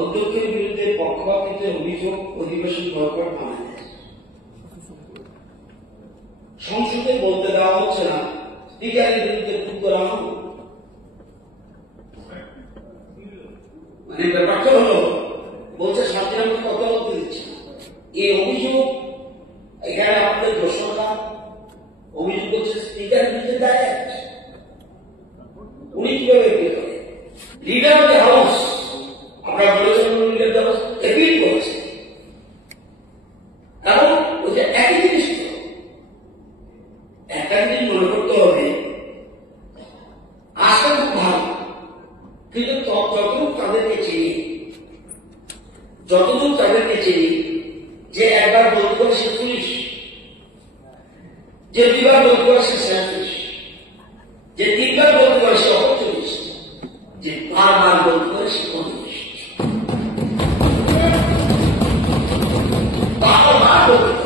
অধ্যক্ষের বিরুদ্ধে পক্ষপাতিত্বের অভিযোগ অধিবেশন বয়কট নামে সংসদে বলতে দেওয়া হচ্ছে না, স্পিকারের বিরুদ্ধে খুব করা হবে। মানে ব্যাপারটা হলো বলছে শান্তির আমাকে কথা বলতে দিচ্ছে। এই অভিযোগ এখানে আমাদের দর্শকরা অভিযোগ করছে স্পিকারের বিরুদ্ধে ডাইরেক্ট। উনি কিভাবে লিডার অফ দ্য হাউস, আমরা বলেছেন leader of the house appeal করেছে, কারণ ওই যে একই জিনিস একটা জিনিস মনে করতে হবে, আসলে খুব ভালো, কিন্তু যতদূর তাদেরকে চিনি যে একবার বলতে পারে সে পুলিশ, যে দুবার বলতে পারে সে পুলিশ, যে তিনবার বলতে পারে সে অপরচুনিস, যে বারবার বলতে পারে সে কমিউনিস্ট। বারবার বলতে হবে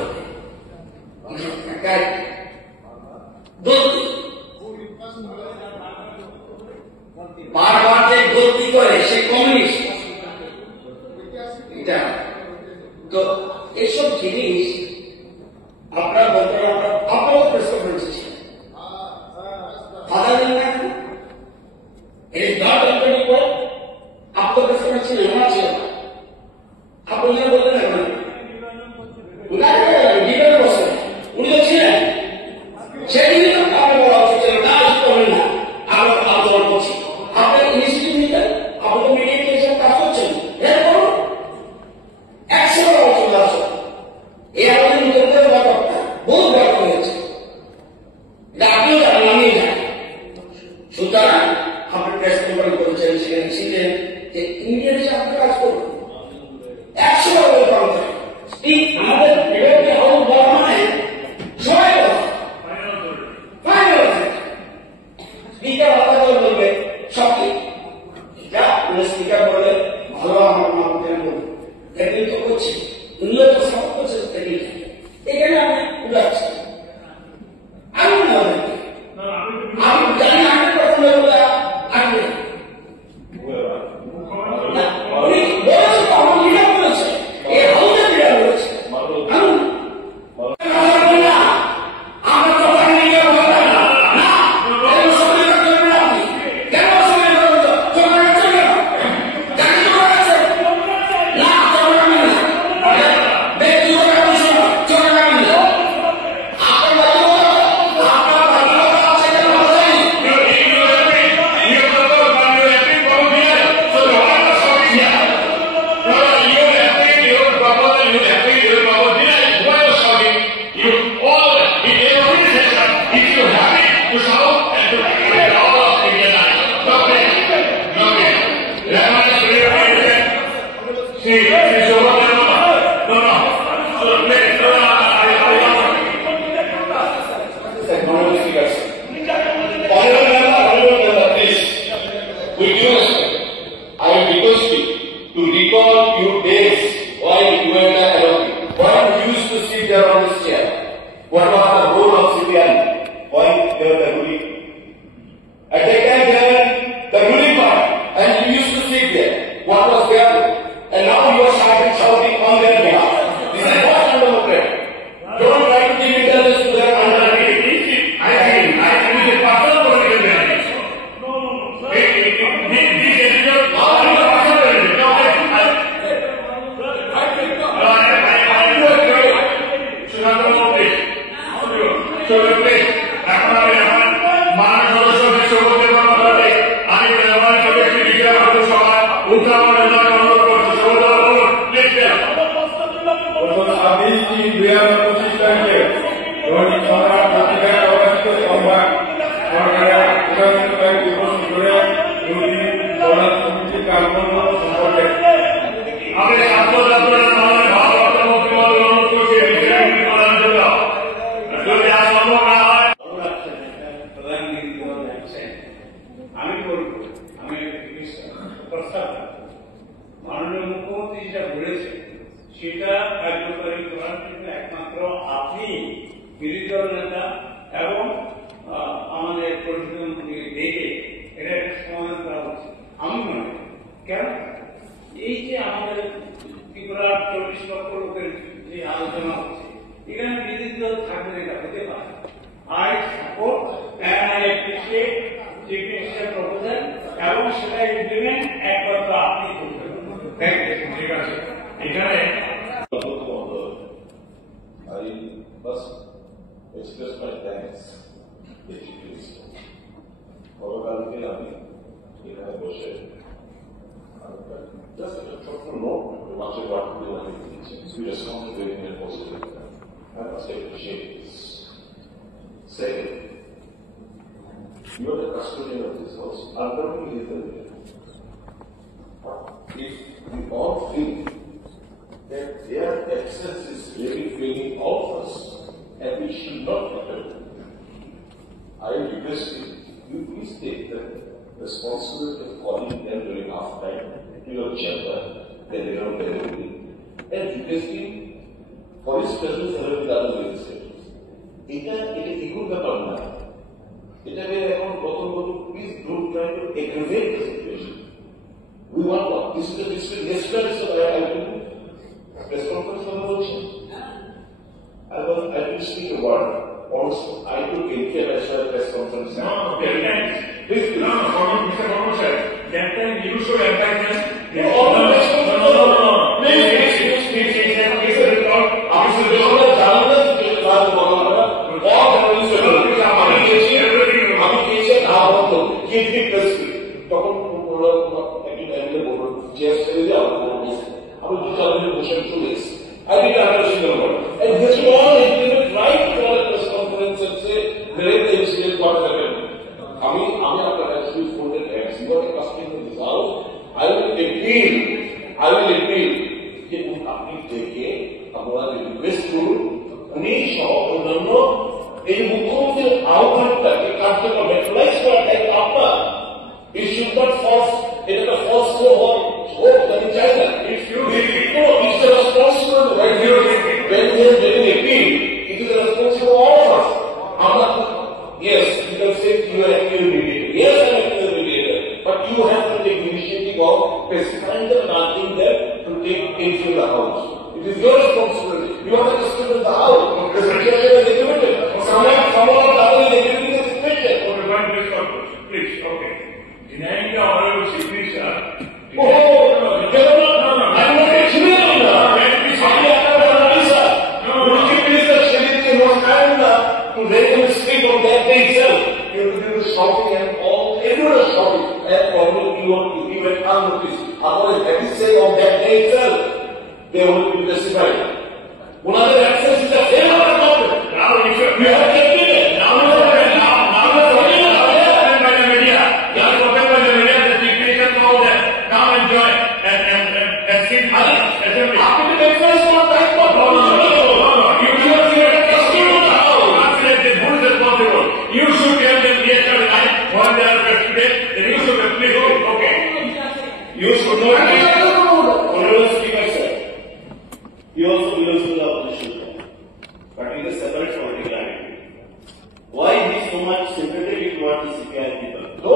বারবার যে গলতি করে সে কমিউনিস্ট। এটা তো এসব জিনিস আপনারা বলতে আপনারও প্রেস কনফারেন্সে ছিলেন, আপনার প্রেস কনফারেন্স ছিলেন, আমার ছিল না। আপনি বললেন উনি তো ছিলেন, সেদিনই তো আপনার বলা উচিত না, করেন না, আমরা আন্দোলন করছি। আপনার ইনিশিয়েটিভ নিতেন, আপনি তো মিডিয়া হিসেবে কাজ করছেন, এরপর 100 বলা চলে আসে। এই আমাদের নিজেদের ব্যাপারটা বহু ব্যাপার হয়েছে, এটা আপনিও জানেন, আমিও জানি। সুতরাং আপনি প্রেস কনফারেন্স করেছেন, সেখানে ছিলেন যে ইন্ডিয়ান হিসেবে আপনি কাজ করবেন 100 আমাদের বিরোধী হাউস বলা মানে সবাই স্পিকার আলাদা করে বলবে সব ঠিক, এটা স্পিকার বললে ভালো, আমার বলবো টেকনিক তো করছি, উনিও তো সব করছে টেকনিক, এখানে আমি উড়াচ্ছি। আমি জানি আমি প্রথম বলে আসবে মাননীয় মুখ্যমন্ত্রী যেটা বলেছে সেটা কার্যকরী করার জন্য একমাত্র আপনি বিরোধী দল নেতা এবং আমাদের পরিষদের মন্ত্রীকে ডেকে এটা একটা সমাধান করা উচিত। আমি মনে করি কেন এই যে আমাদের ত্রিপুরার 40 লক্ষ লোকের যে আলোচনা হচ্ছে, এখানে বিরোধী দল থাকবে, এটা হতে পারে। I support and I appreciate Chief Minister's proposal এবং সেটা ইমপ্লিমেন্ট একবার তো আপনি করবেন। ঠিক আছে, এখানে I must express my thanks to the Chief Minister. গতকালকে আমি এখানে বসে just a ছোট্ট note much of what we want to do. We respond to it in a positive way. I must appreciate this. Second, you are the custodian of this house. Ultimately, is the leader. If we all feel that their absence is really failing all of us, and we should not happen, I request you please take the responsibility of calling them during half time to your chamber, that they are available, and requesting for his presence along with other legislators. এটা এগুলো ব্যাপার না, এটাকে এখন প্রথম please don't try to aggravate the situation. We want not this is the discipline yesterday so I will press conference for the motion. I will speak a word. Also, I took care as well press conference. No, please, no, Mr. Mohammed sir, that time you should advise them. I did not have a single word. And this is all implemented right for a press conference and say, there is the incident, what happened. I mean, after actually folded hands, you are trusting in this house. I will appeal. कि আপনি থেকে আপনারা রিকোয়েস্ট করুন উনি সহ অন্যান্য এই মুখ্যমন্ত্রীর আহ্বানটাকে কার্যকর ম্যাটেরিয়ালাইজ করা থাকে আপনার it should not force এটা একটা ফলস হোক আমি চাই না it's the responsibility when they are getting appeal it is the responsibility of all of us yes you can say you are active mediator yes I am active mediator but you have to take initiative of specifying them and asking them to take into the house. It is your responsibility. You are the custodian of the house. The situation is limited. Someone or the other is limiting the situation. Okay, one please, okay. Denying the honorable chief minister. No. I'm not explaining that. Let me say. The chief minister Shri was kind enough to let him speak on that day itself. You were shouting and everyone was shouting. And probably you went unnoticed. Otherwise, let me say on that day itself, they will be testified. Another absence is a failure of the government. Now you have kept it. Now you are by the media. You are spoken by the media. The chief minister told them, come and join and sit as assembly. After the breakfast, not time for No. You are the custodian of the house. Who is responsible? You should tell them yes or no. When they are yesterday, then you should please do it. Okay. You should know. Honorable Speaker, sir, he also belongs to the opposition, but in a separate political identity. Why he is so much sympathetic towards the CPI people? No,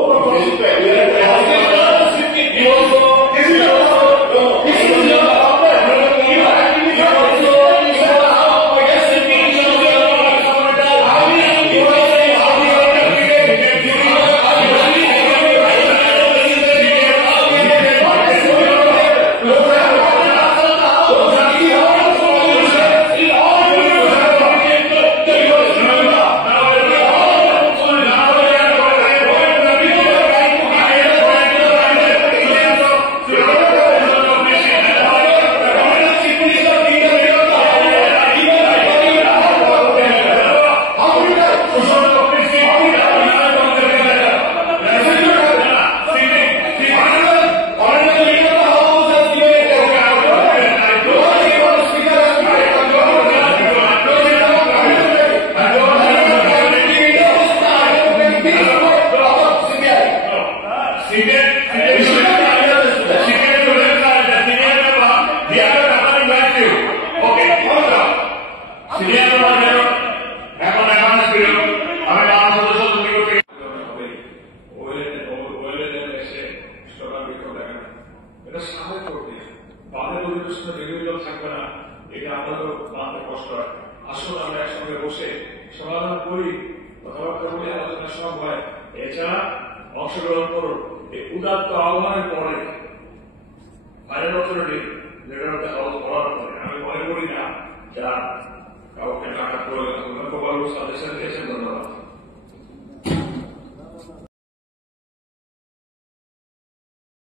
সামনে করবে তাদের অধিবেশনে বিভিন্ন থাকবে না, এটা আমাদেরও মানতে কষ্ট হয়। আসুন আমরা একসঙ্গে বসে সমাধান করি, কথাবার্তা বলি, আলোচনা সব হয়। এছাড়া অংশগ্রহণ করুন। এই উদাত্ত আহ্বানের পরে ফাইনাল অথরিটি যেটা হাউস করার পরে আমি মনে করি না যা